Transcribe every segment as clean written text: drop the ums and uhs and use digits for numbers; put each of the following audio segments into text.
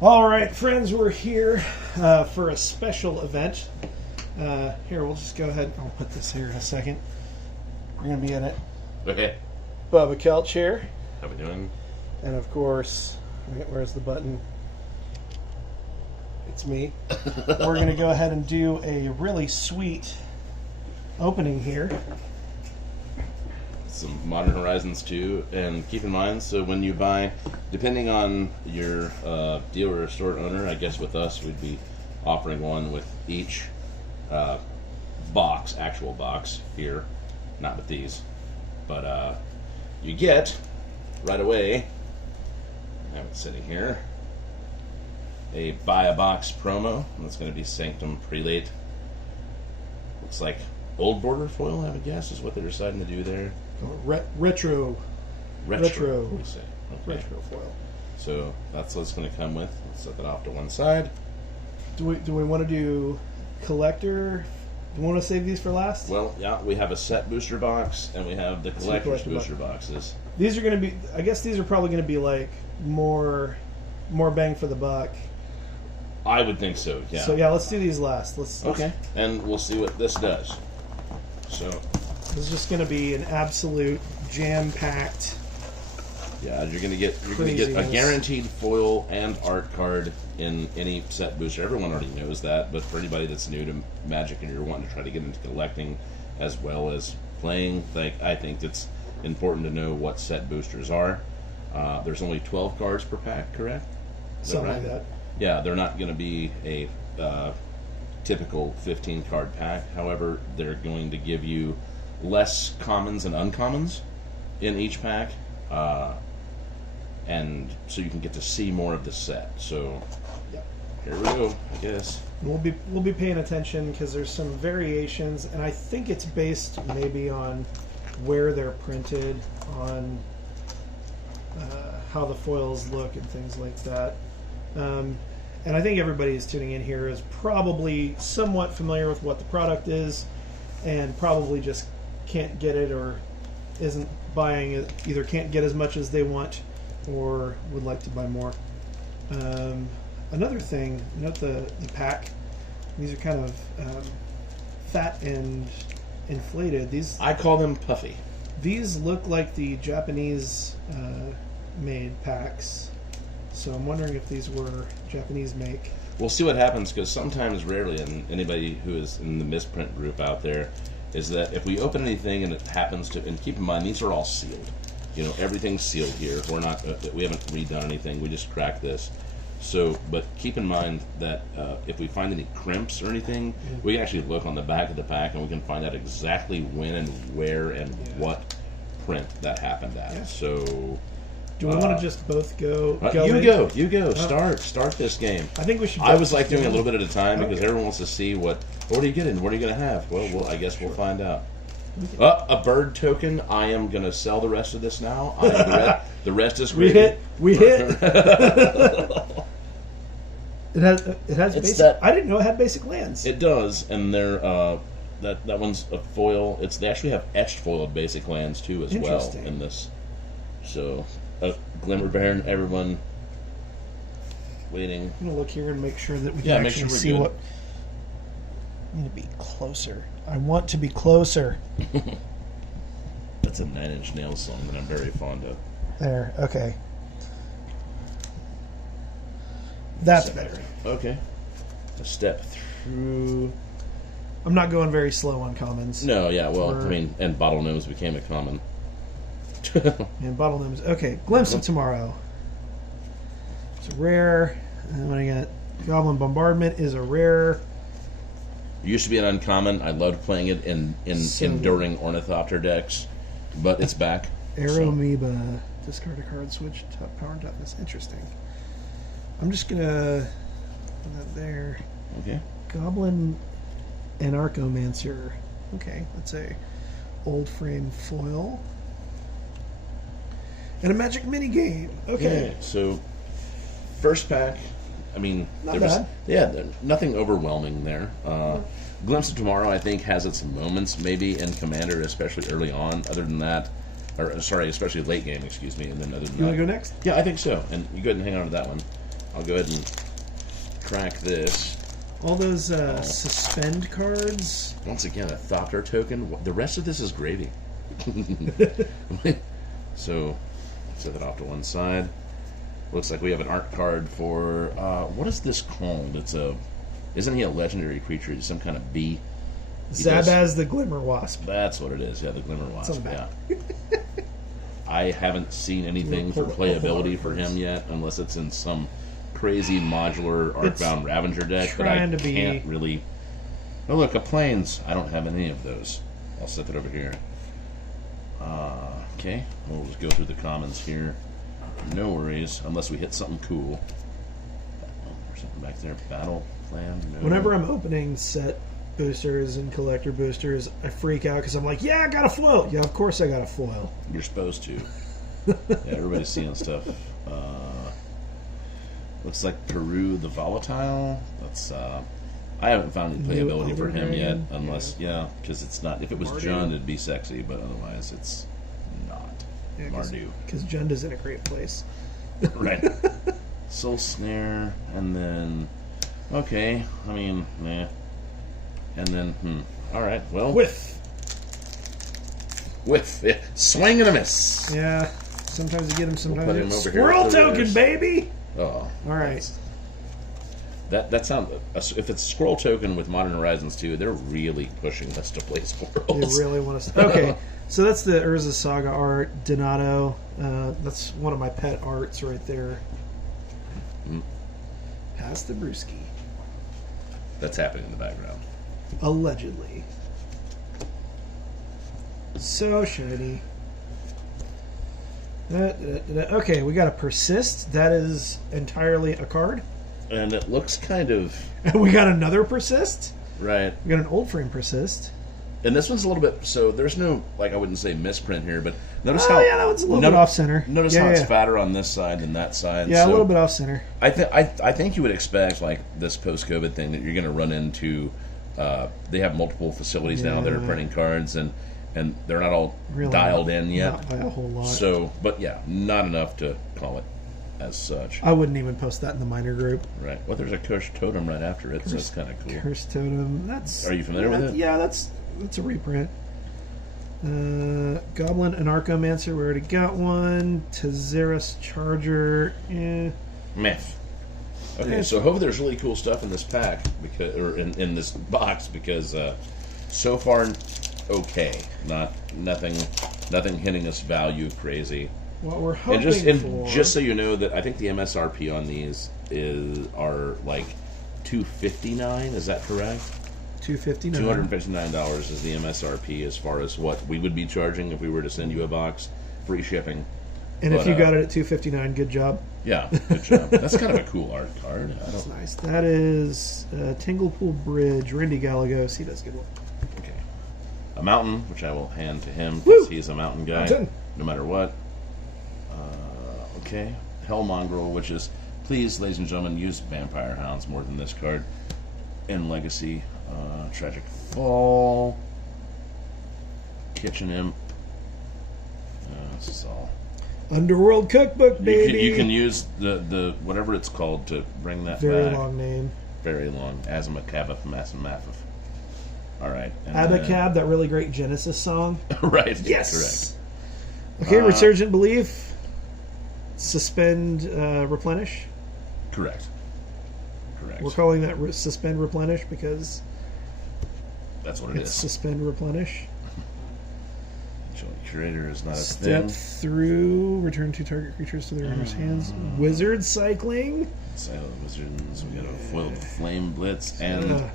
All right, friends, we're here for a special event. Here, we'll just go ahead. I'll put this here in a second. We're going to be in it. Okay. Bubba Keltch here. How we doing? And of course, where's the button? It's me. We're going to go ahead and do a really sweet opening here. Some Modern Horizons 2, and keep in mind, so when you buy, depending on your dealer or store owner, I guess with us, we'd be offering one with each box, actual box here, not with these, but you get, right away, I have it sitting here, a buy a box promo. That's going to be Sanctum Prelate. Looks like old border foil, I would guess, is what they're deciding to do there. Retro. We say. Okay. Retro foil. So that's what it's going to come with. Let's set that off to one side. Do we want to do collector? Do we want to save these for last? Well, yeah, we have a set booster box, and we have the collector's collector booster boxes. These are going to be, I guess these are probably going to be like more bang for the buck. I would think so, yeah. So yeah, let's do these last. Okay, and we'll see what this does. So this is just going to be an absolute jam-packed. yeah, you're gonna get a guaranteed foil and art card in any set booster. Everyone already knows that, but for anybody that's new to Magic and you're wanting to try to get into collecting as well as playing, I think it's important to know what set boosters are. There's only 12 cards per pack, correct? Something like that. Yeah, they're not going to be a typical 15 card pack. However, they're going to give you less commons and uncommons in each pack, and so you can get to see more of the set. So here we go, I guess. We'll be paying attention because there's some variations, and I think it's based maybe on where they're printed, on how the foils look and things like that. And I think everybody who's tuning in here is probably somewhat familiar with what the product is, and probably just can't get it or isn't buying it, either can't get as much as they want or would like to buy more. Another thing, note the pack. These are kind of fat and inflated. These, I call them puffy. These look like the Japanese made packs. So I'm wondering if these were Japanese make. We'll see what happens, because sometimes, rarely, and anybody who is in the misprint group out there, is that if we open anything and it happens to, and keep in mind, these are all sealed. You know, everything's sealed here. We haven't redone anything. We just cracked this. So, but keep in mind that if we find any crimps or anything, we can actually look on the back of the pack and we can find out exactly when and where and what print that happened at. Yeah. So, do we want to just both go? You go. Start this game. I think we should. I was like doing a little bit at a time because everyone wants to see what are you getting? What are you going to have? Well, I guess we'll find out. A bird token. I am going to sell the rest of this now. The rest is great. We hit. It has basic. I didn't know it had basic lands. It does, and they're that one's a foil. They actually have etched foiled basic lands too as well in this. So. Glimmer Baron, everyone waiting. I'm going to look here and make sure that we can actually see what. I need to be closer. I want to be closer. That's a 9 Inch Nails song that I'm very fond of. There, okay. That's better. Okay. A step through. I'm not going very slow on commons. No, yeah, well, and Bottle Gnomes became a common. And Bottle Gnomes. Okay, Glimpse of Tomorrow. It's a rare. And then I got Goblin Bombardment is a rare. It used to be an uncommon. I loved playing it in Enduring Ornithopter decks, but it's back. Aeromoeba. Discard a card, switch top power toughness. Interesting. I'm just gonna put that there. Okay. Goblin Anarchomancer. Okay, that's a old frame foil. And a Magic minigame. Okay. Yeah, so, first pack, I mean, Not bad. Nothing overwhelming there. Glimpse of Tomorrow, I think, has its moments, maybe, in Commander, especially early on. Other than that, especially late game, excuse me. And then other than You want to go next? Yeah, I think so. And you go ahead and hang on to that one. I'll go ahead and crack this. All those suspend cards. Once again, a Thopter token. The rest of this is gravy. So, set that off to one side. Looks like we have an art card for what is this called? Isn't he a legendary creature? He's some kind of bee. Zabaz the Glimmer Wasp. That's what it is. Yeah, the Glimmer Wasp. Yeah. I haven't seen anything for playability for him yet, unless it's in some crazy modular Arcbound Ravager deck that I can't really. Oh, look, a Plains. I don't have any of those. I'll set that over here. Okay, we'll just go through the commons here. No worries, unless we hit something cool. Oh, there's something back there. Battle plan. No. Whenever I'm opening set boosters and collector boosters, I freak out because I'm like, yeah, I got a foil. Yeah, of course I got a foil. You're supposed to. Yeah, everybody's seeing stuff. Looks like Peru the Volatile. That's I haven't found any playability for him yet, unless because it's not. If it was Jund, it'd be sexy, but otherwise it's not. Yeah, Mardu, because Jund is in a great place. Right. Soul Snare, and then okay. I mean, nah. And then all right. Well, with yeah. Swing and a miss. Yeah. Sometimes you get them. Sometimes we'll you get squirrel token, baby. Oh, all right. That sounds. If it's Scroll Token with Modern Horizons 2, they're really pushing us to play squirrels. They really want to. Okay, so that's the Urza Saga art, Donato. That's one of my pet arts right there. Pass the brewski. That's happening in the background. Allegedly. So shiny. Okay, we got a Persist. That is entirely a card. And it looks kind of... We got another Persist? Right. We got an old frame Persist. And this one's a little bit... So there's no, I wouldn't say misprint here, but notice how... yeah, that one's a little bit off-center. Notice how it's fatter on this side than that side. Yeah, so a little bit off-center. I think you would expect, this post-COVID thing, that you're going to run into... they have multiple facilities now that are printing cards, and they're not all really dialed in yet. Not by a whole lot. So, but yeah, not enough to call it as such. I wouldn't even post that in the minor group. Right. Well, there's a Cursed Totem right after it, so it's kind of cool. Cursed Totem. That's. Are you familiar with it? Yeah, that's a reprint. Goblin and Archomancer. We already got one. Tezeris Charger. Myth. Okay, so hopefully there's really cool stuff in this pack in this box because so far okay, nothing hitting us value crazy. What we're hoping for. Just so you know that I think the MSRP on these are like $259. Is that correct? $259. $259 is the MSRP as far as what we would be charging if we were to send you a box, free shipping. And if you got it at $259, good job. Yeah, good job. That's kind of a cool art card. That's nice. That is Tinglepool Bridge, Randy Galagos. He does good work. Okay. A mountain, which I will hand to him because he's a mountain guy, no matter what. Okay. Hellmongrel, which is, please, ladies and gentlemen, use Vampire Hounds more than this card. In Legacy, Tragic Fall, Kitchen Imp. This is all. Underworld Cookbook, baby. You can use the whatever it's called to bring that very back. Long name. Very long. Azamacabeth Massamathif. All right. Abacab, that really great Genesis song. Right. Yes. Correct. Okay, Resurgent Belief. Suspend, Replenish. Correct. We're calling that Suspend Replenish because that's what it's Suspend Replenish. Curator is not a thing. Step through. Return 2 target creatures to their owner's hands. Wizard Cycling. Silent Wizards. We got a foiled Flame Blitz and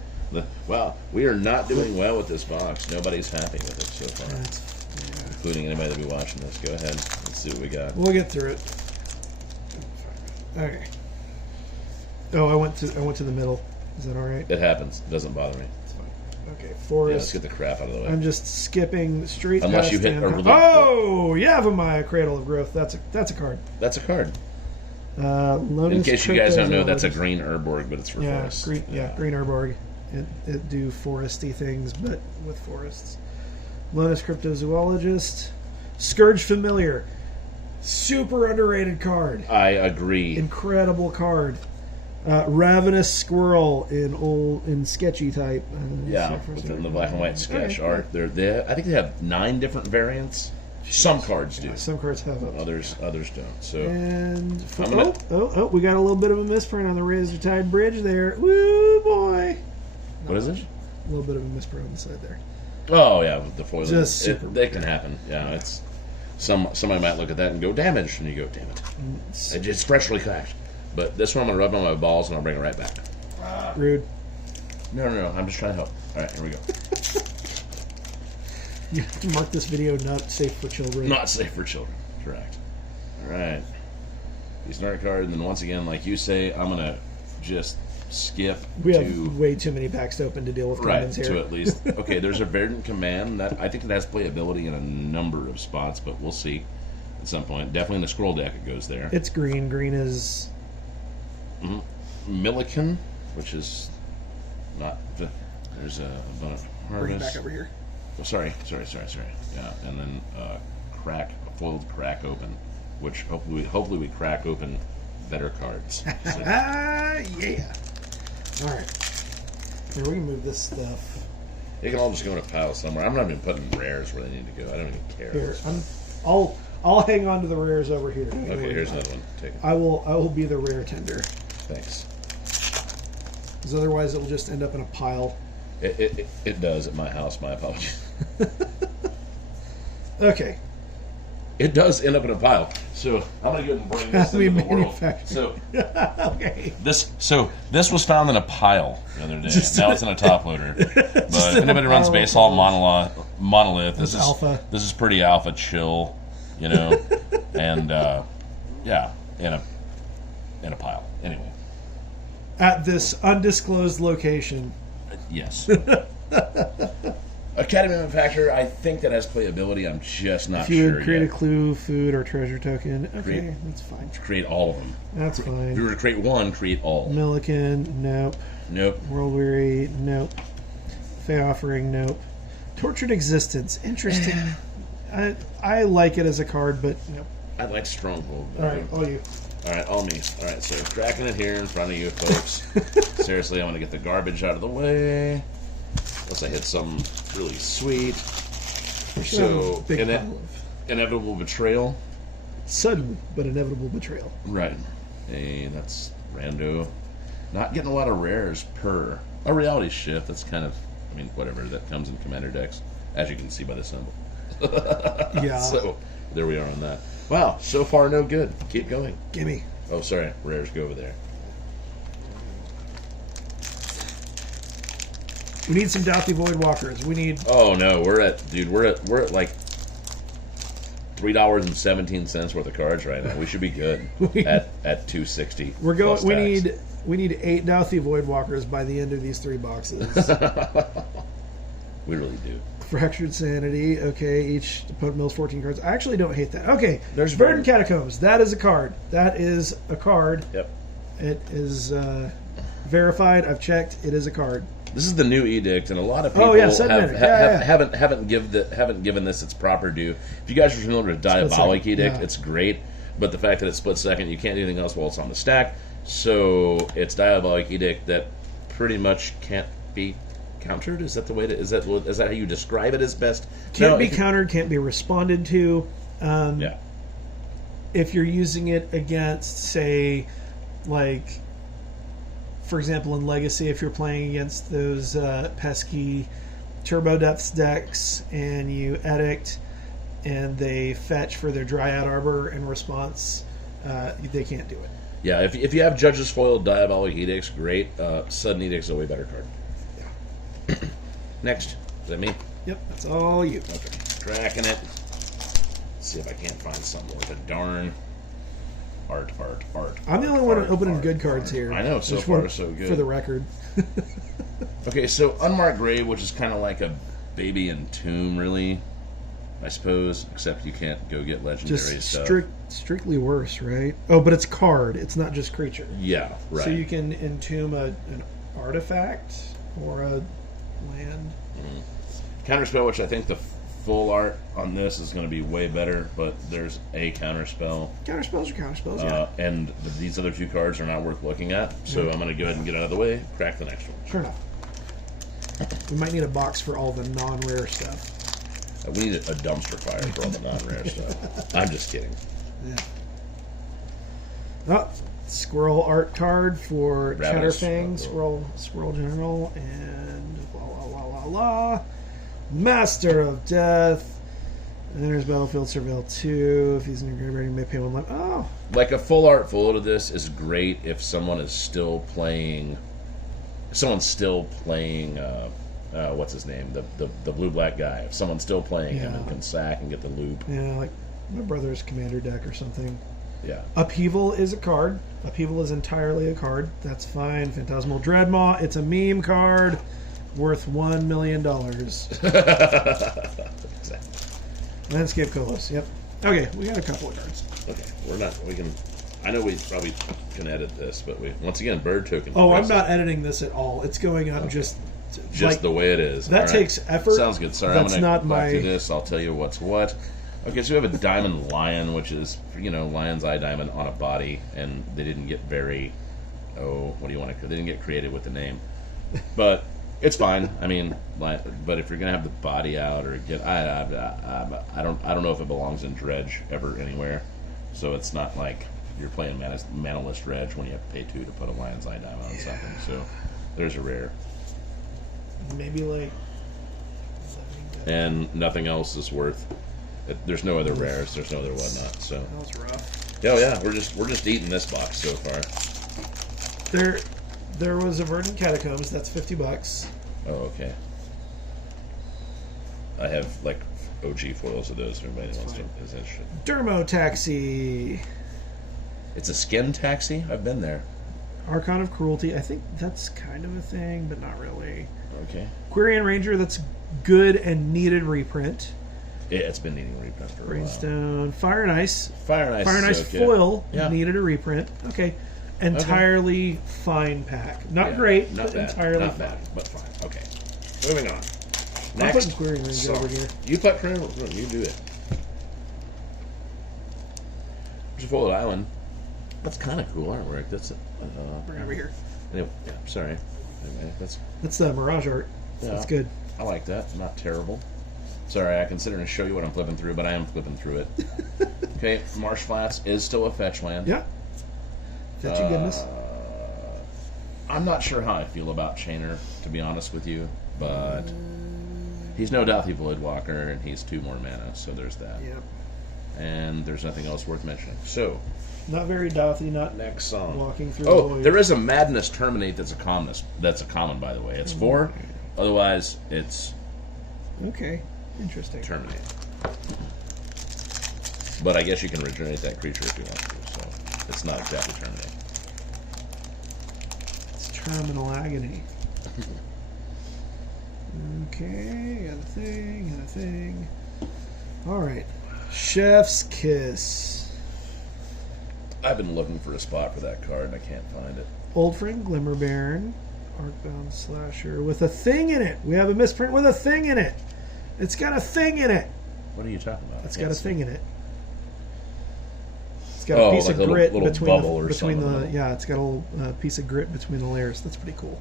well, we are not doing well with this box. Nobody's happy with it so far, including anybody that'll be watching this. Go ahead. Let's see what we got. We'll get through it. Okay. Oh, I went to the middle. Is that all right? It happens. It doesn't bother me. It's fine. Okay, Forest. Yeah, let's get the crap out of the way. I'm just skipping straight unless past you hit a really Yavimaya, Cradle of Growth. That's a card. That's a card. Lotus in case you guys don't know, that's a green Urborg, but it's for forests. Green Urborg. It do foresty things, but with forests. Lotus Cryptozoologist. Scourge Familiar. Super underrated card. I agree. Incredible card. Ravenous Squirrel in sketchy type. Within the black and white sketch art. I think they have 9 different variants. Some cards do. Some cards have them. Others don't. So and we got a little bit of a misprint on the Razor Tide Bridge there. Woo boy! What is it? A little bit of a misprint on the side there. Oh yeah, with the foil. Just It can happen. Yeah, it's somebody might look at that and go damage, and you go, damn it, it's freshly cracked. But this one I'm gonna rub it on my balls and I'll bring it right back. Rude. No, I'm just trying to help. All right, here we go. You have to mark this video not safe for children. Not safe for children. Correct. All right. These nerd card, and then once again, like you say, I'm gonna just skip. We have way too many packs to open to deal with commons here. To at least. Okay, there's a Verdant Command that I think it has playability in a number of spots, but we'll see at some point. Definitely in the scroll deck, it goes there. It's green. Green is Milliken, which is not. There's a Harvest. Bring it back over here. Oh, sorry. Yeah, and then foiled crack open, which hopefully we crack open better cards. So. Yeah. All right. Here, we can move this stuff. They can all just go in a pile somewhere. I'm not even putting rares where they need to go. I don't even care. Here, I'll hang on to the rares over here. Okay, here's another one. Take it. I will be the rare tender. Thanks. Because otherwise, it will just end up in a pile. It does at my house. My apologies. Okay. It does end up in a pile. So I'm gonna go and bring this into the world. So okay. This was found in a pile the other day. Now it's in a top loader. But if anybody runs Basalt Monolith, this is alpha. This is pretty alpha chill, and in a pile. Anyway. At this undisclosed location. Yes. Academy Manufacturer, I think that has playability. I'm just not sure. If you would create a clue, food, or treasure token, okay, that's fine. Create all of them. That's fine. If you were to create one, create all. Milliken, nope. Nope. World Weary, nope. Fey Offering, nope. Tortured Existence, interesting. I like it as a card, but nope. I like Stronghold. All right, all you. All right, all me. All right, so cracking it here in front of you folks. Seriously, I'm going to get the garbage out of the way. Unless I hit some really sweet. So, Inevitable Betrayal. Sudden, but inevitable betrayal. Right. Hey, that's rando. Not getting a lot of rares per. A Reality Shift, that's kind of, whatever, that comes in Commander decks, as you can see by the symbol. Yeah. So, there we are on that. Wow, so far no good. Keep going. Gimme. Oh, sorry. Rares, go over there. We need some Doughty Voidwalkers. We need. Oh no, we're at like $3.17 worth of cards right now. We should be good at $2.60. We're going. We need 8 Doughty Voidwalkers by the end of these 3 boxes. We really do. Fractured Sanity. Okay, each opponent mills 14 cards. I actually don't hate that. Okay, there's Verdant Catacombs. That is a card. That is a card. Yep. It is verified. I've checked. It is a card. This is the new edict, and a lot of people haven't given this its proper due. If you guys are familiar with Diabolic Edict, it's great, but the fact that it's split second, you can't do anything else while it's on the stack. So it's Diabolic Edict that pretty much can't be countered. Is that the way to? Is that how you describe it as best? Can't be countered. Can't be responded to. Yeah. If you're using it against, say, like, for example, in Legacy, if you're playing against those pesky Turbo Depths decks and you edict and they fetch for their Dryad Arbor in response, they can't do it. Yeah, if you have Judge's Foiled Diabolic Edicts, great. Sudden Edict's a way better card. Yeah. Next. Is that me? Yep, that's all you. Okay. Cracking it. Let's see if I can't find something worth a darn. Art. I'm the only one opening good cards here. I know, so far so good. For the record. Okay, so Unmarked Grave, which is kind of like a baby Entomb, really, I suppose, except you can't go get legendary stuff. Strictly worse, right? Oh, but it's card. It's not just creature. Yeah, right. So you can entomb an artifact or a land. Counterspell, which I think the full art on this is going to be way better, but there's a counterspell. Counterspells are counterspells, yeah. And these other 2 cards are not worth looking at, so I'm going to go ahead and get out of the way, crack the next one. Sure enough. We might need a box for all the non-rare stuff. We need a dumpster fire for all the non-rare stuff. I'm just kidding. Yeah. Oh, squirrel art card for Chatterfang, Squirrel General, and Master of Death. And there's Battlefield Surveil 2. If he's in your graveyard, you may pay 1 life. Oh. Like a full art photo of this is great if someone is still playing. If someone's still playing. What's his name? The blue-black guy. If someone's still playing him and can sack and get the loop. Yeah, like my brother's commander deck or something. Yeah. Upheaval is a card. Upheaval is entirely a card. That's fine. Phantasmal Dreadmaw. It's a meme card worth $1 million. Landscape Kolos. Yep. Okay, we got a couple of cards. Okay, we're not. We can. I know we probably can edit this, but once again, bird token. Oh, I'm not editing this at all. It's going up just like, the way it is. That takes effort. Sounds good. Sorry, That's I'm going to not do this. I'll tell you what's what. Okay, so we have a diamond lion, which is, lion's eye diamond on a body, and they didn't get very, what do you want to, they didn't get creative with the name. But it's fine. I mean, but if you're going to have the body out or get, I don't know if it belongs in Dredge ever anywhere. So it's not like you're playing Manaless Dredge when you have to pay 2 to put a lion's eye diamond on something. So there's a rare. Maybe like... And nothing else is worth... There's no other rares. There's no other whatnot. So that was rough. Oh yeah, we're just eating this box so far. There was a Verdant Catacombs. That's $50. Oh okay. I have like OG foils of those. If anybody wants to is interested. Dermo Taxi. It's a skin taxi. I've been there. Archon of Cruelty. I think that's kind of a thing, but not really. Okay. Quirion Ranger. That's good and needed reprint. Yeah, it's been needing a reprint for a while. Rainstone, Fire and Ice. Fire and Ice okay. Foil needed a reprint. Okay. Entirely fine pack. Not great, not but bad. entirely not fine. Bad, but fine. Okay. Moving on. I'm putting Quirion Ranger over here. You put Quirion Ranger. You do it. There's a foiled island. That's kind of cool artwork. That's bring it over here. Anyway, yeah, sorry. Anyway, that's the Mirage art. Yeah, that's good. I like that. Not terrible. Sorry, I consider to show you what I'm flipping through, but I am flipping through it. Okay, Marsh Flats is still a fetch land. Yeah. Fetchy goodness. I'm not sure how I feel about Chainer, to be honest with you, but he's no Douthy Voidwalker, and he's 2 more mana, so there's that. Yep. And there's nothing else worth mentioning. So, not very Douthy, not next song. Walking through the void. There is a Madness Terminate that's a common, by the way. It's 4. Otherwise, it's okay. Interesting. Terminate. But I guess you can regenerate that creature if you want to, so it's not exactly terminate. It's Terminal Agony. Okay, got a thing. Alright. Chef's Kiss. I've been looking for a spot for that card and I can't find it. Old Friend Glimmer Baron. Arcbound Slasher with a thing in it. We have a misprint with a thing in it. It's got a thing in it. What are you talking about? It's got a thing in it. It's got a piece of grit between the it's got a little piece of grit between the layers. That's pretty cool.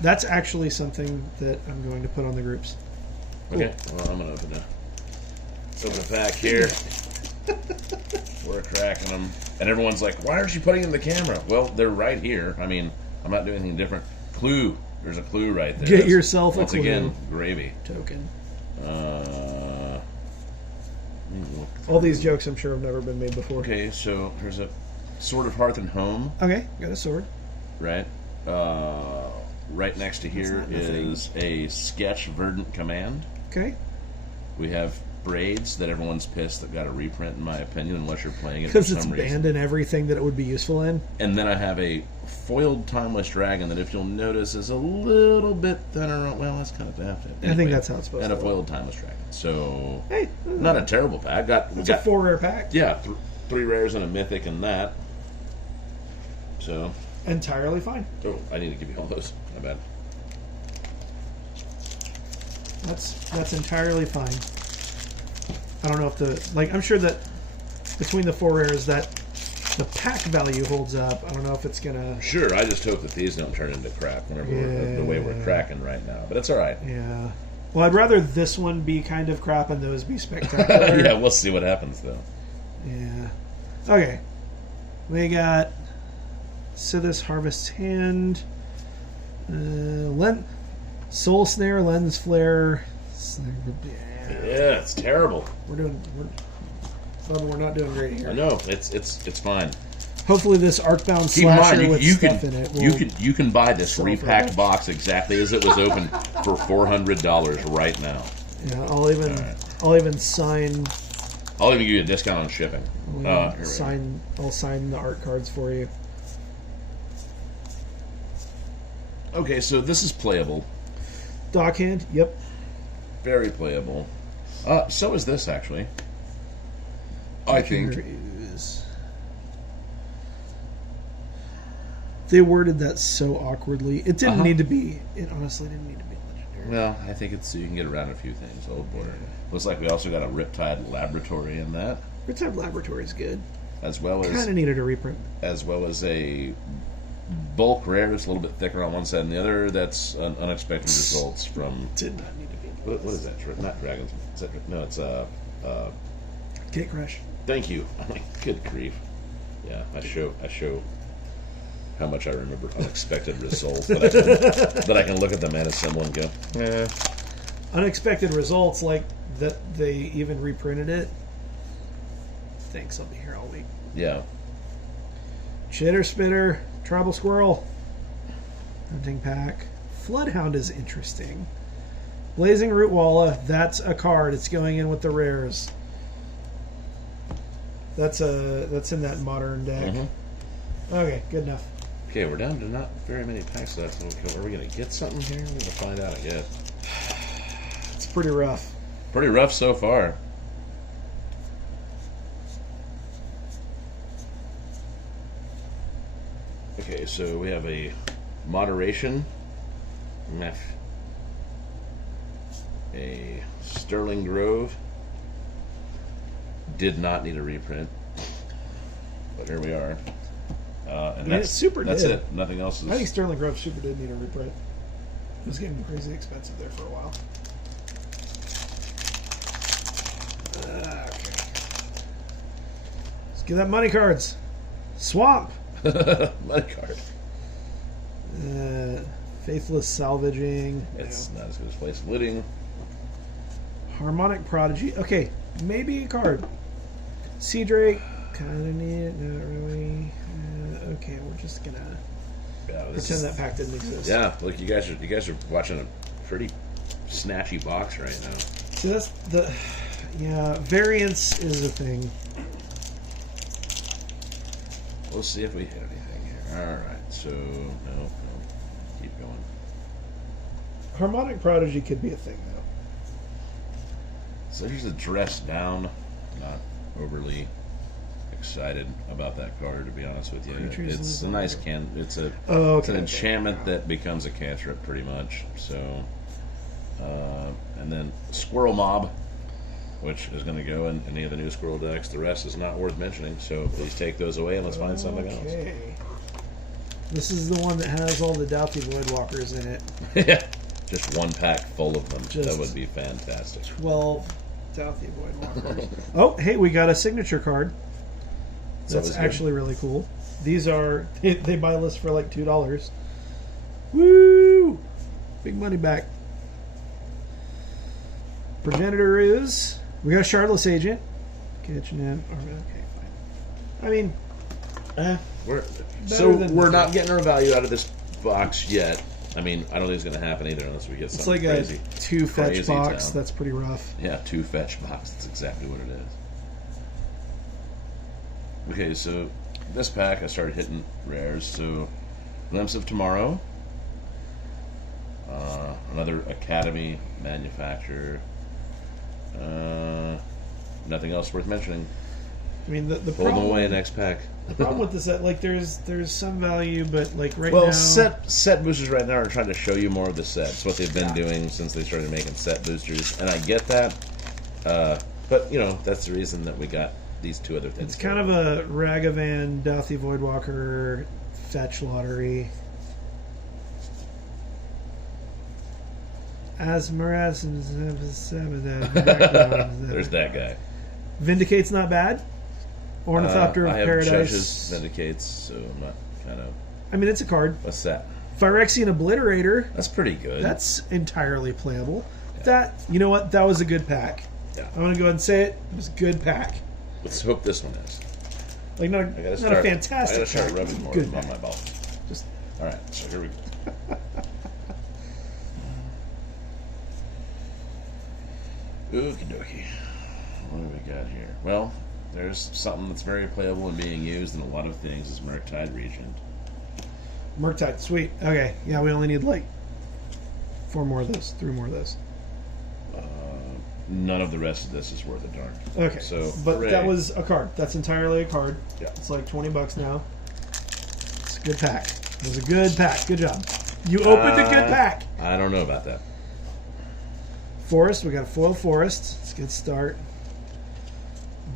That's actually something that I'm going to put on the groups. Cool. Okay, well I'm gonna open a pack here. We're cracking them, and everyone's like, "Why aren't you putting them in the camera?" Well, they're right here. I mean, I'm not doing anything different. Clue. There's a clue right there. Get yourself a clue. Once again, gravy token. All these jokes, I'm sure, have never been made before. Okay, so here's a Sword of Hearth and Home. Okay, got a sword. Right. Right next to here is a Sketch Verdant Command. Okay. We have Braids that everyone's pissed that got a reprint, in my opinion, unless you're playing it for some reason. Because it's banned in everything that it would be useful in. And then I have a foiled Timeless Dragon that, if you'll notice, is a little bit thinner. Well, that's kind of daft. Anyway, I think that's how it's supposed to be. And a foiled Timeless Dragon. So, hey, not a terrible pack. It's a 4-rare pack. Yeah, 3 rares and a mythic and that. So entirely fine. Oh, I need to give you all those. My bad. That's entirely fine. I don't know if I'm sure that between the 4 rares that the pack value holds up. I don't know if it's gonna. Sure, I just hope that these don't turn into crap whenever the way we're cracking right now. But it's all right. Yeah. Well, I'd rather this one be kind of crap and those be spectacular. Yeah, we'll see what happens though. Yeah. Okay. We got Sithis Harvest Hand, Soul Snare, Lens Flare. Yeah, it's terrible. We're not doing great here. I know it's fine. Hopefully, this Arcbound Keep in Slasher mind, with stuff in it. You can buy this repacked box exactly as it was open for $400 right now. Yeah, I'll even sign. I'll even give you a discount on shipping. I'll sign the art cards for you. Okay, so this is playable. Dockhand, yep. Very playable. So is this actually. I think. They worded that so awkwardly. It didn't need to be. It honestly didn't need to be legendary. Well, I think it's so you can get around a few things. Oh boy. Looks like we also got a Riptide Laboratory in that. Riptide Laboratory is good. As well as kind of needed a reprint. As well as a bulk rare. It's a little bit thicker on one side and the other. That's unexpected results from. Did not need to be. What is that? Not dragons. Is that, no, it's Gate Crash. Thank you. Good grief. Yeah, I show how much I remember unexpected results that I can look at the mana symbol and go, eh. Unexpected results, like that they even reprinted it. Thanks, I'll be here all week. Yeah. Chitter Spitter, Tribal Squirrel, Hunting Pack. Floodhound is interesting. Blazing Root Walla, that's a card. It's going in with the rares. That's in that modern deck. Mm-hmm. Okay, good enough. Okay, we're down to not very many packs left. Are we going to get something here? We're going to find out, I guess. It's pretty rough. Pretty rough so far. Okay, so we have a Moderation. A Sterling Grove. Did not need a reprint. But here we are. And that's super. That's did. it. Nothing else is. I think Sterling Grove super did need a reprint. It was getting crazy expensive there for a while. Okay. Let's get that money cards. Swamp. Money card. Faithless Salvaging. It's not as good as Place Looting. Harmonic Prodigy. Okay, maybe a card. Sea Drake. Kind of need it. Not really. Okay, we're just gonna pretend that pack didn't exist. Yeah, look, you guys are watching a pretty snatchy box right now. See, that's the variance is a thing. We'll see if we hit anything here. All right, so no, keep going. Harmonic Prodigy could be a thing though. So here's a Dress Down. Not overly excited about that card, to be honest with you. It's a nice it's an enchantment that becomes a cantrip pretty much. So and then Squirrel Mob, which is going to go in any of the new Squirrel decks. The rest is not worth mentioning, so please take those away and let's find something else. This is the one that has all the Doubthy Voidwalkers in it. Yeah, just one pack full of them. That would be fantastic. 12 Doubthy Voidwalkers. Oh, hey, we got a signature card. That's actually really cool. These are they buy lists for like $2. Woo! Big money back. Progenitor is we got a Shardless Agent. Kitchen. Okay, fine. I mean, we're not getting our value out of this box yet. I mean, I don't think it's going to happen either unless we get something crazy. It's like a 2 fetch box. Town. That's pretty rough. Yeah, 2 fetch box. That's exactly what it is. Okay, so this pack I started hitting rares. So, Glimpse of Tomorrow, another Academy manufacturer. Nothing else worth mentioning. I mean, the pull them away next pack. The problem with this, like, there's some value, but like now. Well, set boosters right now are trying to show you more of the set. It's what they've been doing since they started making set boosters, and I get that. But, that's the reason that we got these two other things. It's kind of a Ragavan, Dauthi Voidwalker, fetch lottery. Asmaras. There's that guy. Vindicate's not bad. Ornithopter of I have Paradise. Judges Vindicates, so I'm not kind of... I mean, it's a card. What's that? Phyrexian Obliterator. That's pretty good. That's entirely playable. That, you know what? That was a good pack. Yeah. I'm going to go ahead and say it. It was a good pack. Let's hope this one is. Like, not a fantastic I gotta start pack. rubbing more Good on pack. my ball. Just All right, so here we go. Okie dokie. What do we got here? Well, there's something that's very playable and being used in a lot of things. Is Murktide Regent. Murktide, sweet. Okay, yeah, we only need like 4 more of those, 3 more of those. None of the rest of this is worth a darn. Okay, So, but hooray. that was a card. That's entirely a card. Yeah. It's like $20 now. It's a good pack. It was a good pack. Good job. You opened a good pack. I don't know about that. Forest, we got a foil forest. It's a good start.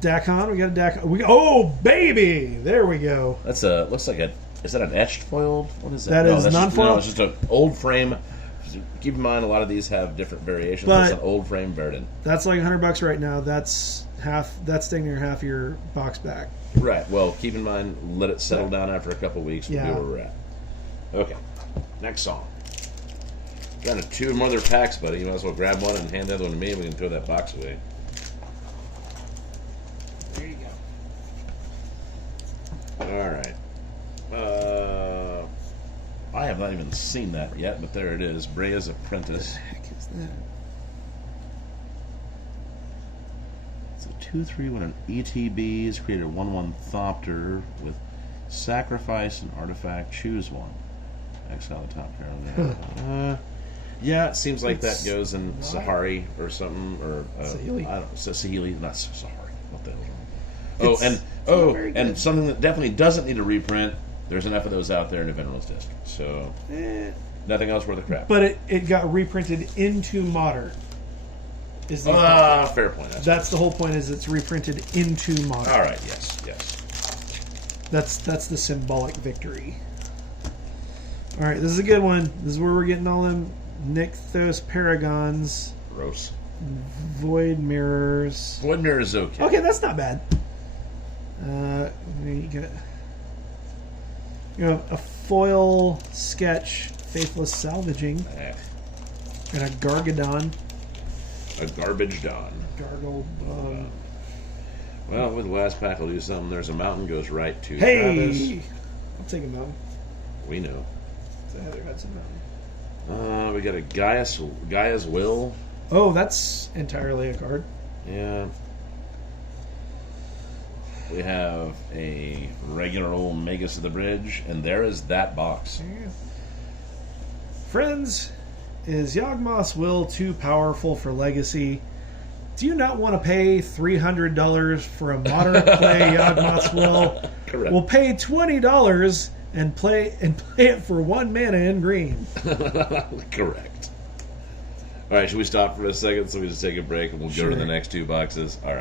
Dakon, we got a Dakon. Oh, baby! There we go. That's looks like is that an etched foiled? What is that? That is that's non-foil? No, it's just an old frame. Keep in mind, a lot of these have different variations. But- It's an old frame Verdant. That's like $100 right now. That's staying near half your box back. Right. Well, keep in mind, let it settle down after a couple weeks. We'll Yeah. be where we're at. Okay. Next song. Got 2 more other packs, buddy. You might as well grab one and hand the other one to me, and we can throw that box away. There you go. All right. I have not even seen that yet, but there it is. Brea's Apprentice. What the heck is that? It's a 2/3 when an ETB is created a 1/1 Thopter with sacrifice an artifact. Choose one. Exile the top card there. Yeah, it seems like that goes in Sahari or something, or Sahili. I don't. Sahili, not Sahari. What the hell? It's Oh, very and good. something that definitely doesn't need a reprint. There's enough of those out there in the Venerals Disc, so nothing else worth a crap. But it got reprinted into Modern. Is the Fair point. That's the whole point. Is it's reprinted into Modern. All right. Yes. That's the symbolic victory. All right, this is a good one. This is where we're getting all them Nykthos Paragons, Gross. Void Mirrors. Void Mirror is okay. Okay, that's not bad. You got a foil sketch, Faithless Salvaging, and a Gargadon. A garbage Dawn. Gargle. Well, with the last pack, I'll do something. There's a mountain goes right to Hey! Travis. I'll take a mountain. We know. It's a Heather Hudson mountain. We got a Gaia's Will. Oh, that's entirely a card. Yeah. We have a regular old Magus of the Bridge, and there is that box. Friends, is Yawgmoth's Will too powerful for Legacy? Do you not want to pay $300 for a modern play Yawgmoth's Will? Correct. We'll pay $20 and play it for 1 mana in green. Correct. All right, should we stop for a second so we just take a break and we'll go to the next 2 boxes? All right.